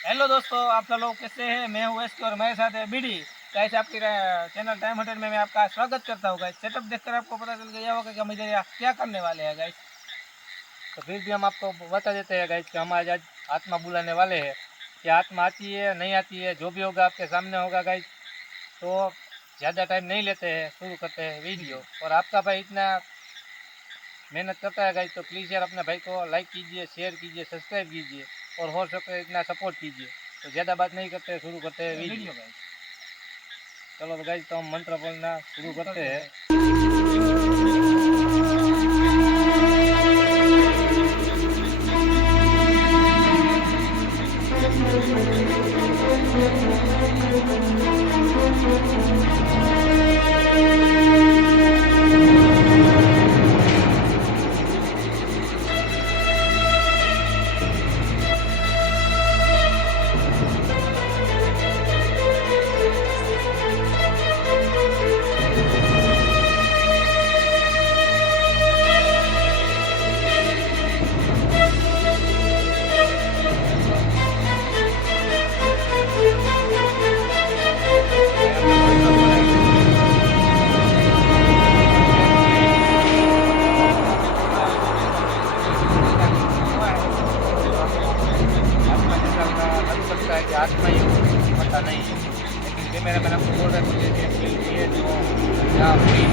Hello दोस्तों, आप सब लोग कैसे हैं? मैं हूँ एस और मेरे साथ है बीडी। गाइस, आपकी चैनल टाइम हंड्रेड में मैं आपका स्वागत करता हूँ। गाइस, सेटअप देखकर आपको पता चल गया होगा कि हम इधर यहाँ क्या करने वाले हैं। गाइस, तो फिर भी हम आपको बता देते हैं गाइस कि हम आज आज आत्मा बुलाने वाले हैं। कि आत्मा आती है नहीं आती है, जो भी होगा आपके सामने होगा गाइस। तो ज़्यादा टाइम नहीं लेते हैं, शुरू करते हैं वीडियो। और आपका भाई इतना मेहनत करता है गाइस, तो प्लीज़ यार अपने भाई को लाइक कीजिए, शेयर कीजिए, सब्सक्राइब कीजिए और हो सके इतना सपोर्ट कीजिए। तो ज़्यादा बात नहीं करते, शुरू करते हैं वीडियो। वीडियो गाइस चलो तो गाइस, तो हम मंत्र बोलना शुरू शुरू करते करते हैं। हैं। भाई हमने मंत्र बोला है। आत्मा जैसा लग सकता है कि आत्मा ही हो, पता नहीं है। लेकिन कैमरा मैन आपको बोल रहे थे कि ये जो या हुई